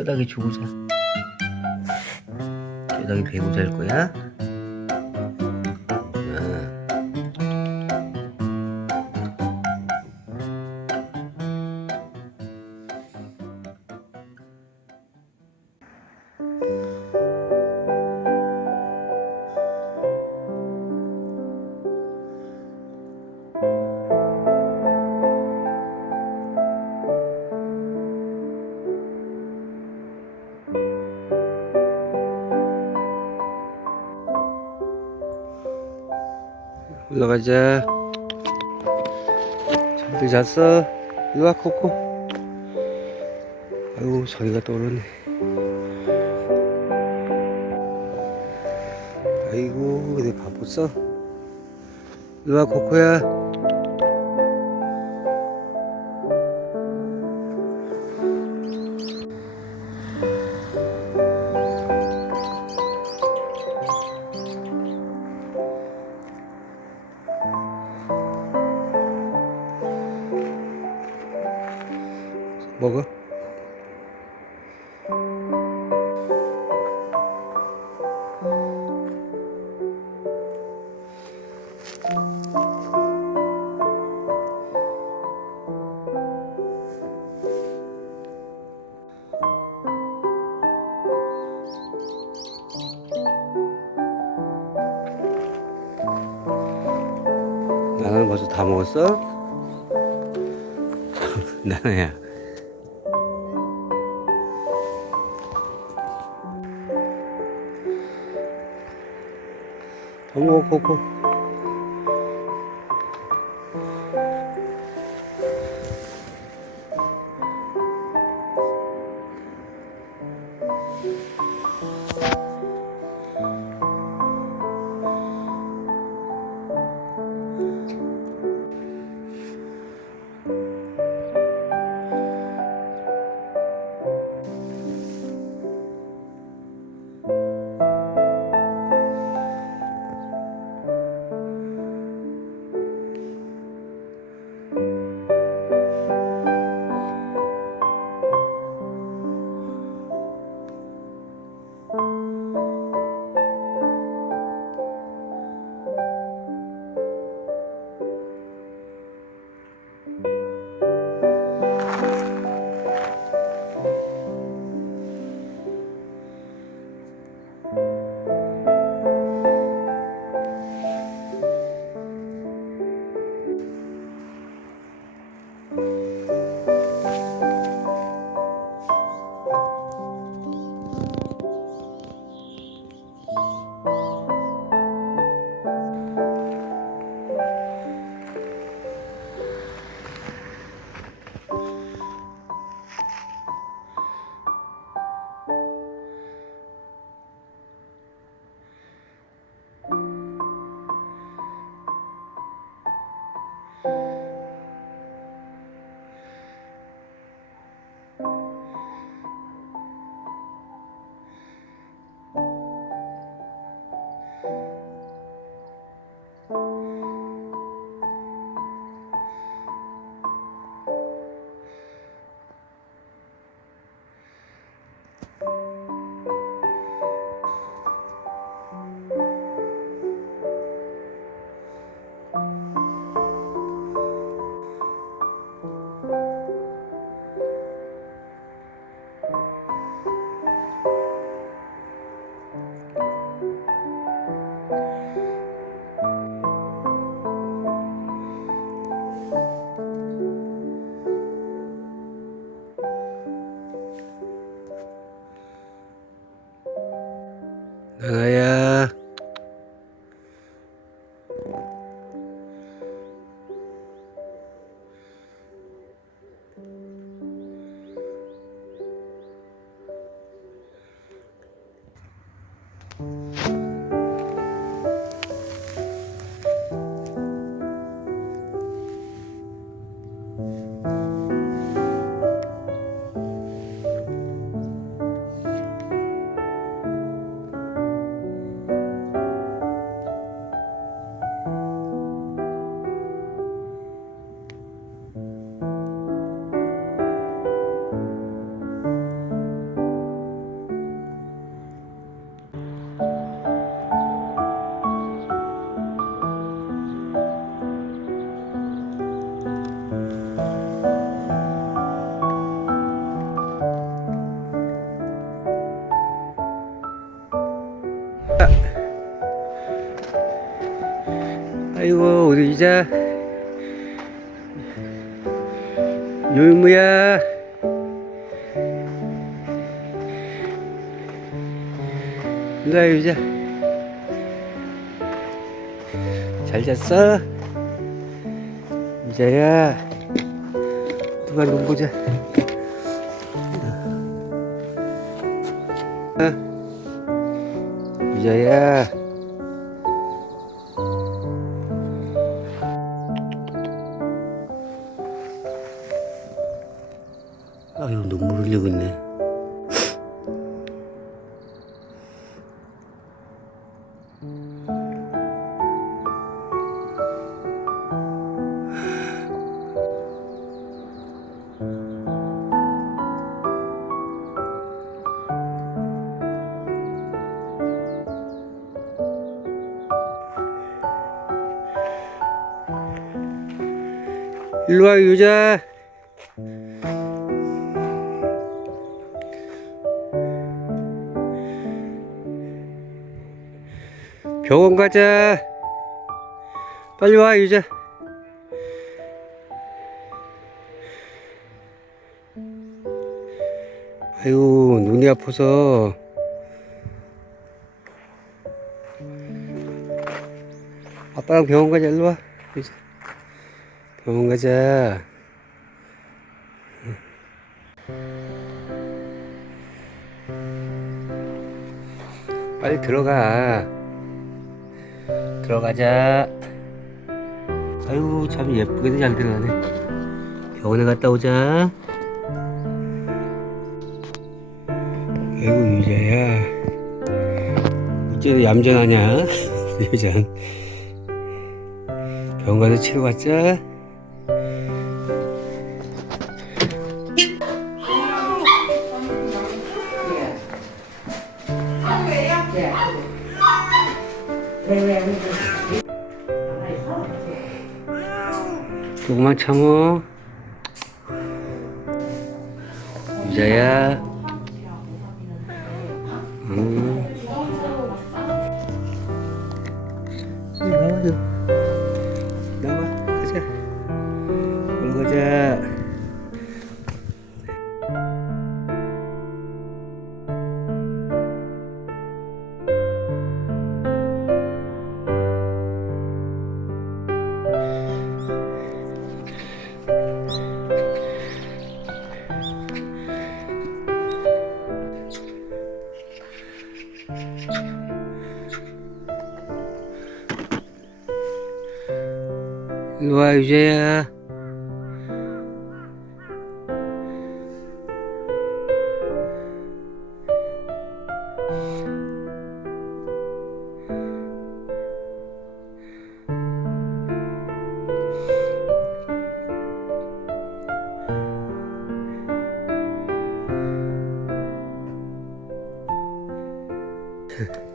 뼈다귀 주고 자. 뼈다귀 베고 잘 거야. 올라가자. 잠들 잤어? 이리 와, 코코. 아이고, 저기가 떠오르네. 아이고, 내 바빴어? 이리 와, 코코야. 먹어. 나는 벌써 다 먹었어? 나야. 더 먹어, 코코. 나나야. 유자. 유무야. 일로와 유자. 잘 잤어? 유자야. 누가 눈 보자. 유자야. 아유, 눈물 흘리고 있네. 일로와 유자. 병원 가자. 빨리 와 유자. 아유, 눈이 아파서. 아빠랑 병원 가자. 일로와 유자. 병원 가자. 빨리 들어가. 들어가자. 아유, 참 예쁘게도 잘 들어가네. 병원에 갔다 오자. 아이고 유자야. 어째도 얌전하냐? 유자. 병원 가서 치료 받자. 조금만 참어. 유자야. 나와, 나와, 가자. 얼른 가자. 일로와 유자야.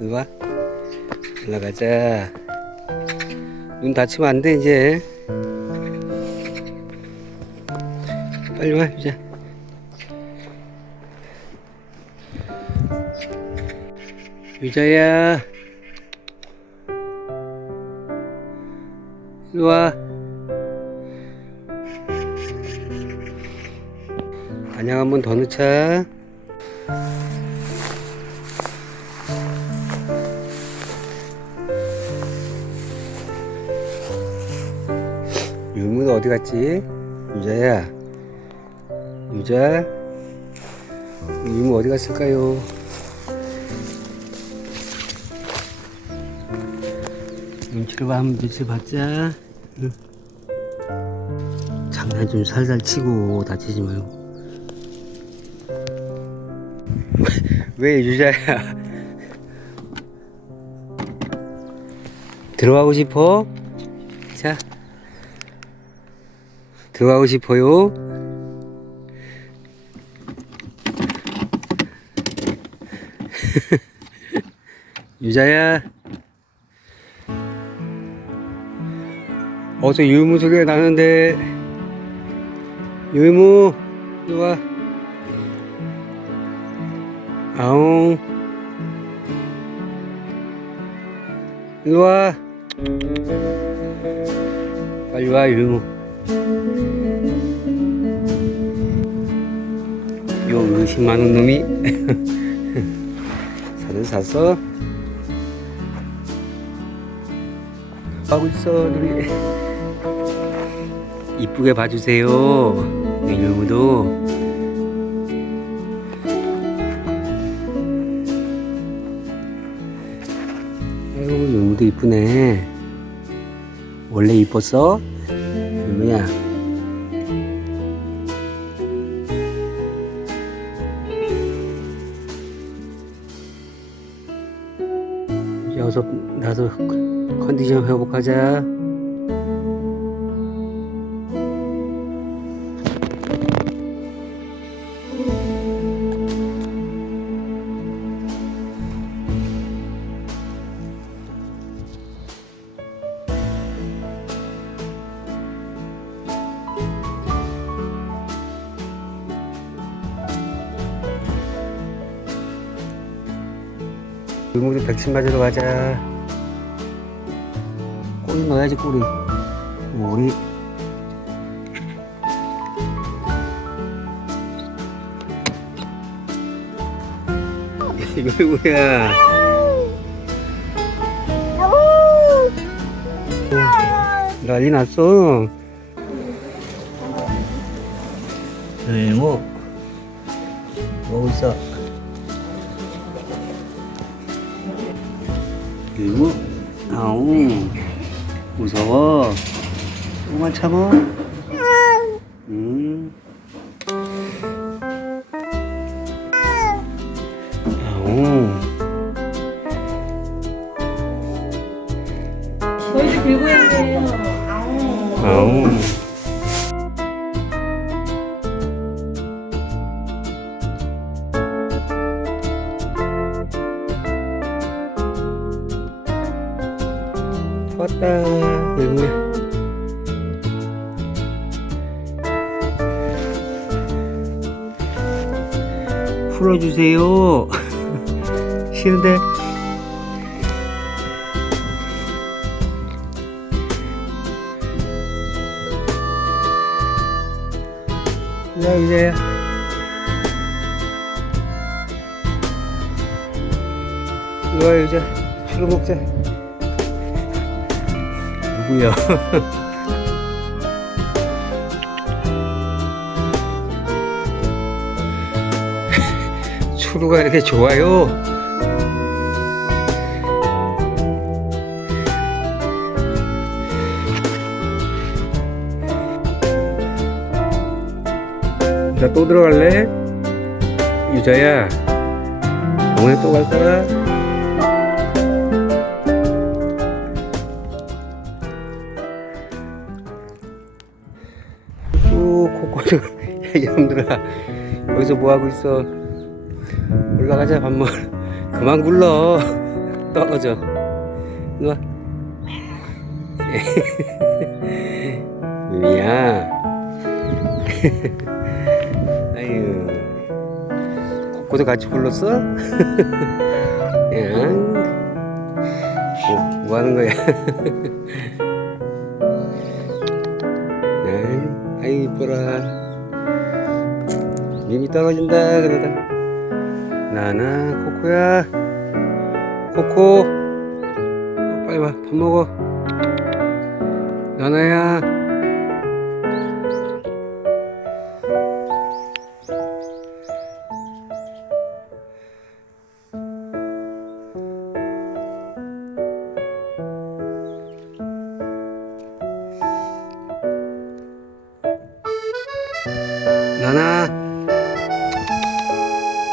일로와. 올라가자. 눈 다치면 안 돼 이제. 빨리 와 유자. 유자야. 일로와. 안녕 한 번 더 넣자. 유무는 어디 갔지? 유자야. 유자. 유무 어디 갔을까요? 눈치를 한번 며칠 받자. 응. 장난 좀 살살 치고 다치지 말고. 왜 유자야? 들어가고 싶어? 자, 들어가고 싶어요? 유자야. 어서 유무 소리가 나는데. 유무, 일로와. 아웅, 일로와. 빨리 와, 율무. 요 의심 많은 놈이 사는 샀어. 하고 있어, 우리. 이쁘게 봐주세요, 율무도. 아이고, 율무도 이쁘네. 원래 이뻤어? 율무야. 이제 어서 나도 컨디션 회복하자. 율무도 백신 맞으러 가자. 꼬리 넣어야지, 꼬리. 우리 이거 뭐야? 난리 났어. 율무 뭐하고 있어? 율무? 아우, 무서워. 조금만 참어. 아우. 저희도 들고 있네요. 아우. 왔다, 율무야. 풀어주세요. 싫은데. 야, 이제야. 이거 이제 추루 먹자. 누구야? 추루가 이렇게 좋아요? 나 또 들어갈래? 유자야, 병원에 또 갈 거야? 코코도. 야, 이놈들아, 여기서 뭐 하고 있어? 올라가자. 밥 먹어. 그만 굴러. 떨어져. 이리 와. 미미야. 아유, 코코도 같이 불렀어? 그냥 뭐 하는 거야? 아이, 이뻐라. 미미 떨어진다 그러다. 나나, 코코야. 코코, 빨리 와. 밥 먹어. 나나야. 나나,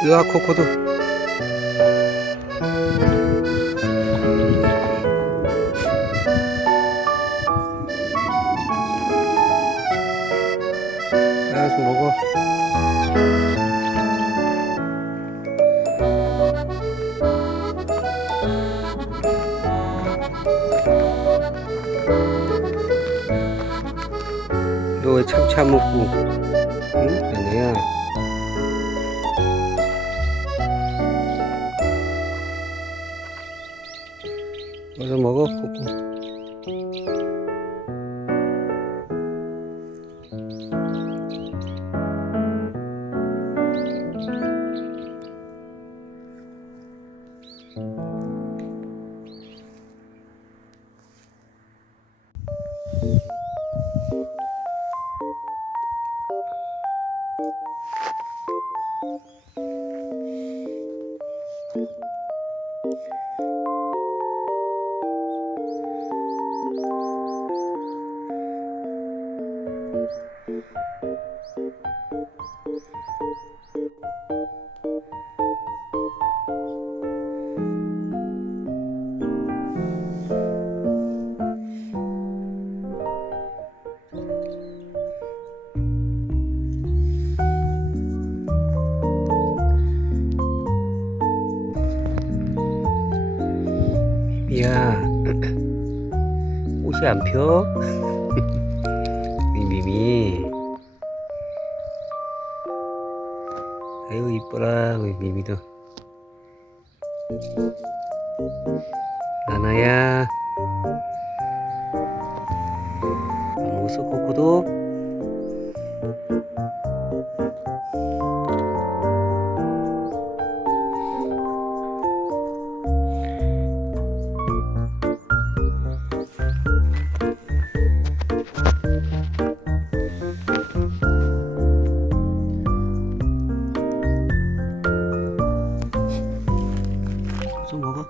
이리 와. 코코도. 알아서 먹어. 너 왜 참치 먹고? 응? 나나야. 어서 먹어, 코코. 꽃이 안 펴? 이 미미. 아이고 이뻐라 우리 미미도. 나나야 밥 먹었어 코코도? 좀 먹어.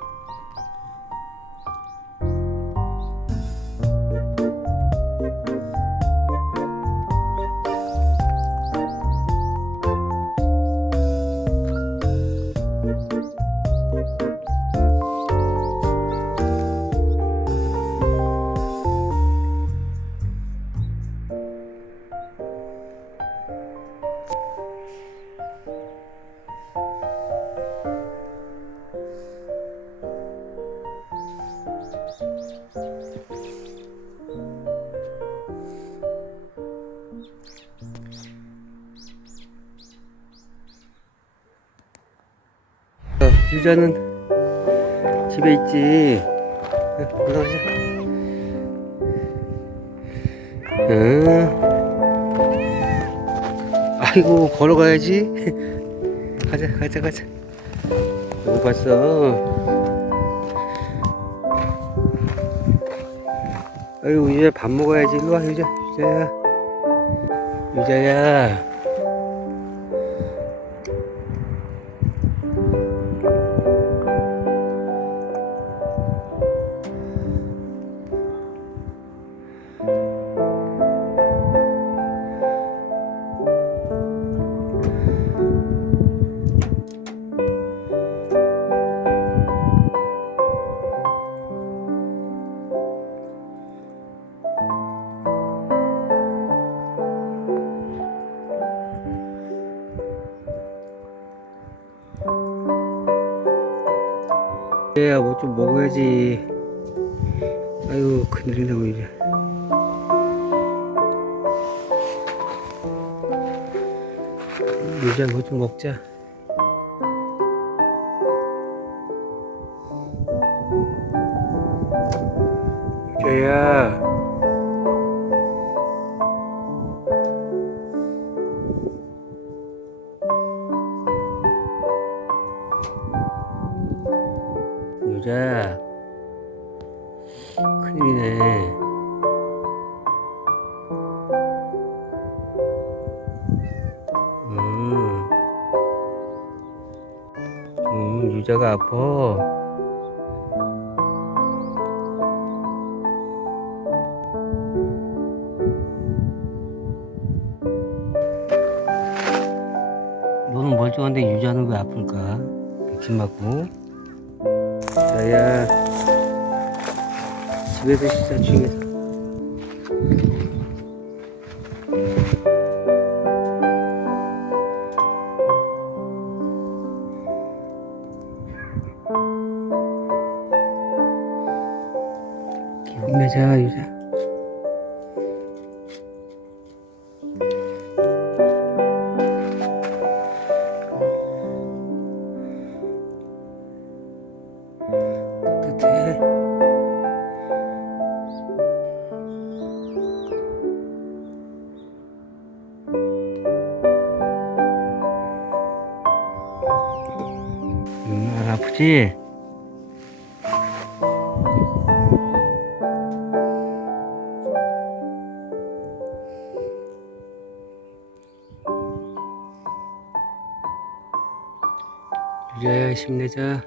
유자는 집에 있지. 올라가자. 아이고 걸어가야지. 가자. 누구 봤어? 아이고 유자 밥 먹어야지. 일로와 유자야. 얘야 뭐 좀 먹어야지. 아이고 큰일이네 이제. 유자 뭐 좀 먹자. 유자야. 유자. 큰일이네. 유자가 아파. 너는 멀쩡한데 유자는 왜 아플까? 백신 맞고. 자야 집에서 쉬자 집에서. 힘내자 유자. 따뜻해. 안 아프지? 유자야 힘내자.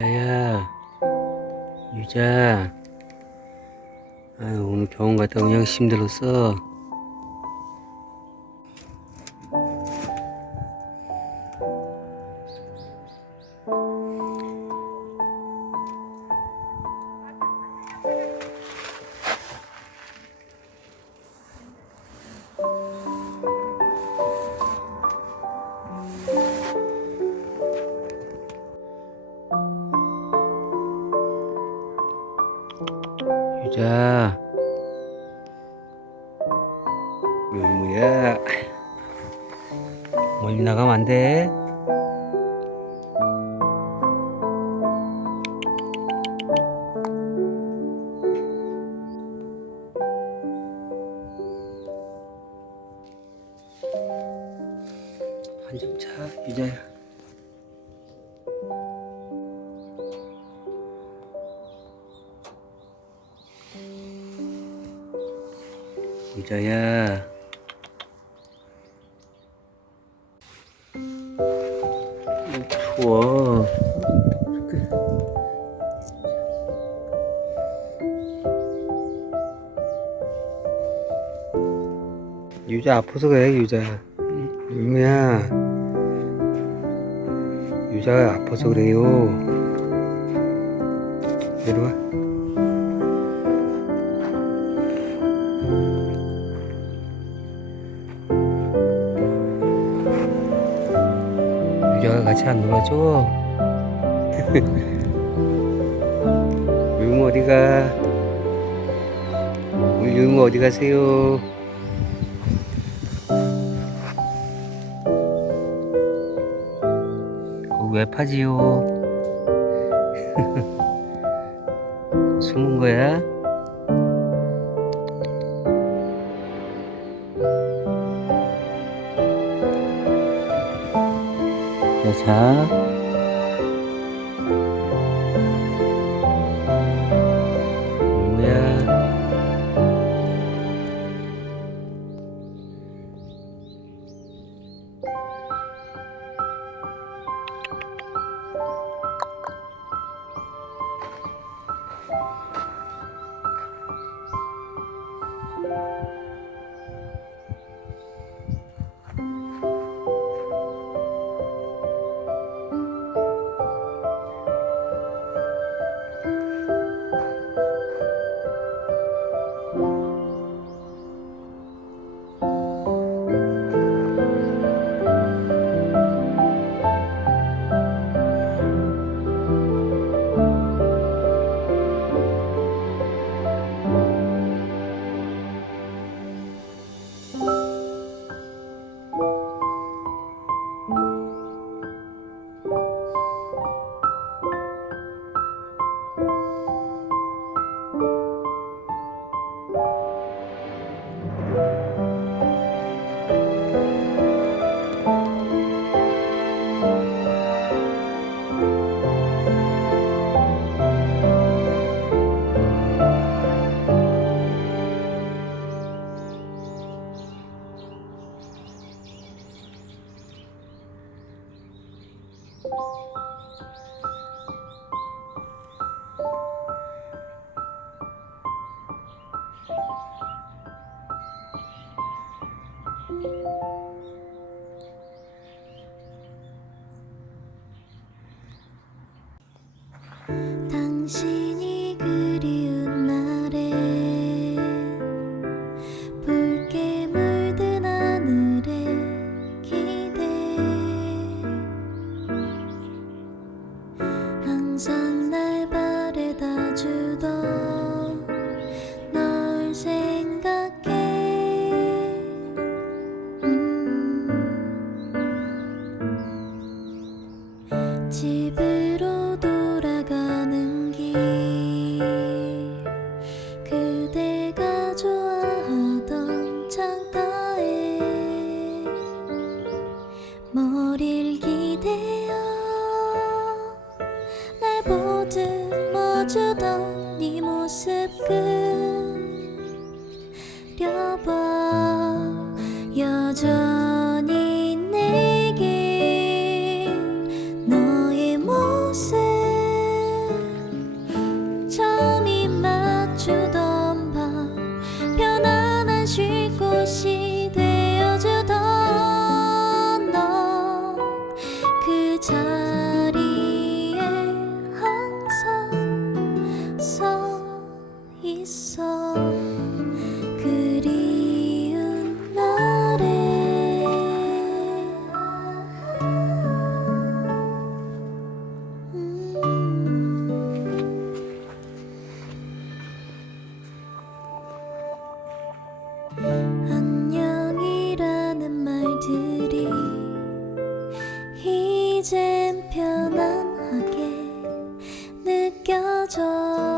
야야 유자. 아유 오늘 병원 갔다 그냥 힘들었어. 유자, 룰무야, 멀리 나가면 안 돼. 한 점 차, 유자야. 유자야. 추워. 유자 아파서 그래, 유자. 유무야. 유자가 아파서 그래요. 내려와. 유자가 같이 안 놀아줘. 유무 어디가? 우리 유무 어디 가세요? 그거 왜 파지요? 숨은 거야? 자, 유무야. 당신이 그리운 날에 붉게 물든 하늘의 기대 항상 날 바래다 주던 널 생각해 집으로 돌아가는 젖어